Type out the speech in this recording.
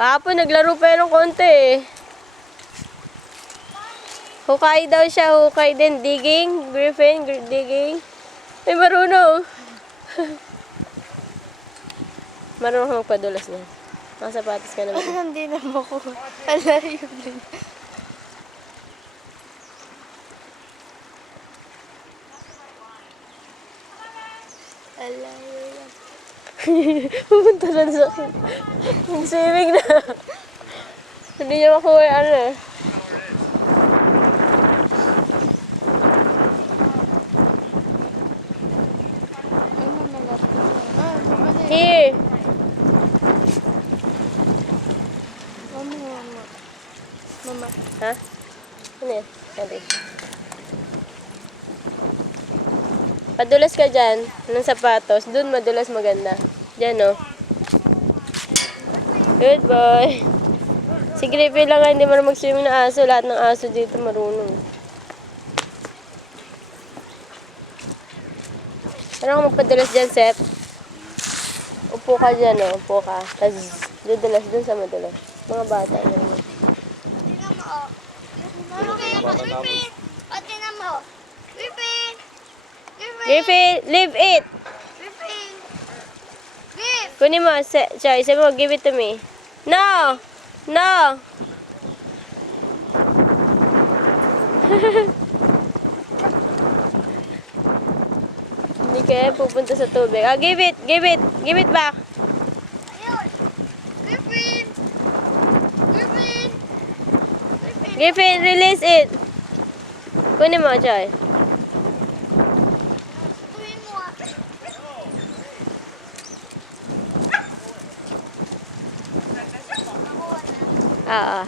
Kahapon naglaro pa ng konti eh. Hukay daw siya, hukay din. Digging, Griffin, digging. Ay, marunong. Marunong magpadulas na. Nakasapatos ka naman. Hindi naman ako. Alayo din. Alayo lang. Pupunta na sa swimming na. Hindi niya makuha yung ano eh. Ano malapit na? Pabalik. Here. Mama. Mama. Ha? Ano yan? Sabi. Padulas ka dyan, ng sapatos. Doon madulas maganda. Dyan, oh. Good boy. Si Griffin lang nga hindi marunong mag-swimming na aso. Lahat ng aso dito marunong. Ano ka magpadulas dyan, Seth? Upo ka dyan, oh. Upo ka. Tapos, dudulas dun sa madulas. Mga bata na naman. Tingnan mo, oh. Griffin! O, tingnan mo. Griffin! Griffin, leave it! Griffin! Griff! Kunin mo, Choy. Sabi mo, give it to me. No! No! Hindi kaya pupunta sa tubig. Ah, give it! Give it! Give it back! Ayun! Griffin! Griffin! Griffin! Griffin, release it! Kunin mo, Choy. Tuwin mo, ah. Ah, ah.